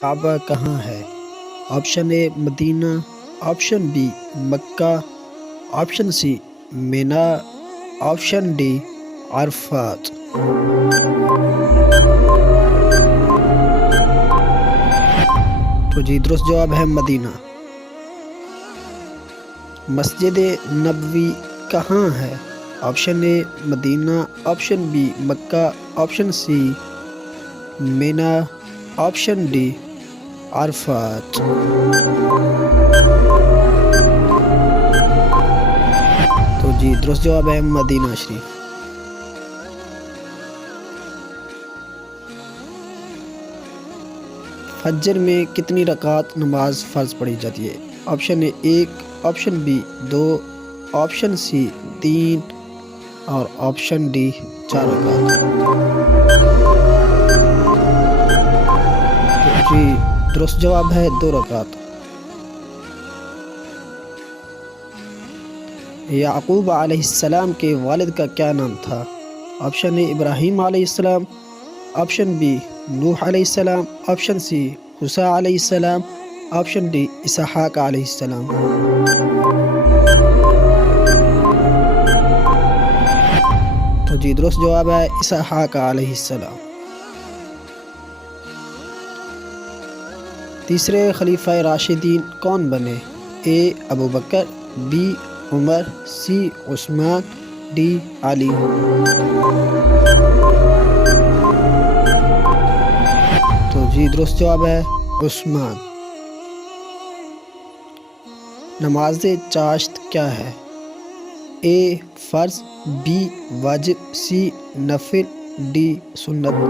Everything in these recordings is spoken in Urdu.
کعبہ کہاں ہے؟ آپشن اے مدینہ، آپشن بی مکہ، آپشن سی مینا، آپشن ڈی عرفات۔ تو جی درست جواب ہے مدینہ۔ مسجد نبوی کہاں ہے؟ آپشن اے مدینہ، آپشن بی مکہ، آپشن سی مینا، آپشن ڈی عرفات۔ تو جی درست جواب ہے مدینہ شریف۔ فجر میں کتنی رکعت نماز فرض پڑھی جاتی ہے؟ آپشن اے 1، آپشن بی 2، آپشن سی 3 اور آپشن ڈی 4 رکعت۔ جی درست جواب ہے 2 رکعت۔ یعقوب علیہ السلام کے والد کا کیا نام تھا؟ آپشن اے ابراہیم علیہ السلام، آپشن بی نوح علیہ السلام، آپشن سی موسیٰ علیہ السلام، آپشن ڈی اسحاق علیہ السلام۔ تو جی درست جواب ہے اسحاق علیہ السلام۔ تیسرے خلیفہ راشدین کون بنے؟ A Abu Bakr, B Umar, C Usman, D Ali. تو جی درست جواب ہے عثمان۔ نماز چاشت کیا ہے؟ اے فرض، بی واجب، سی نفل، ڈی سنت۔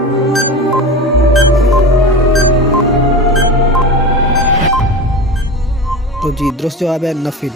تو جی درست جواب ہے نفل۔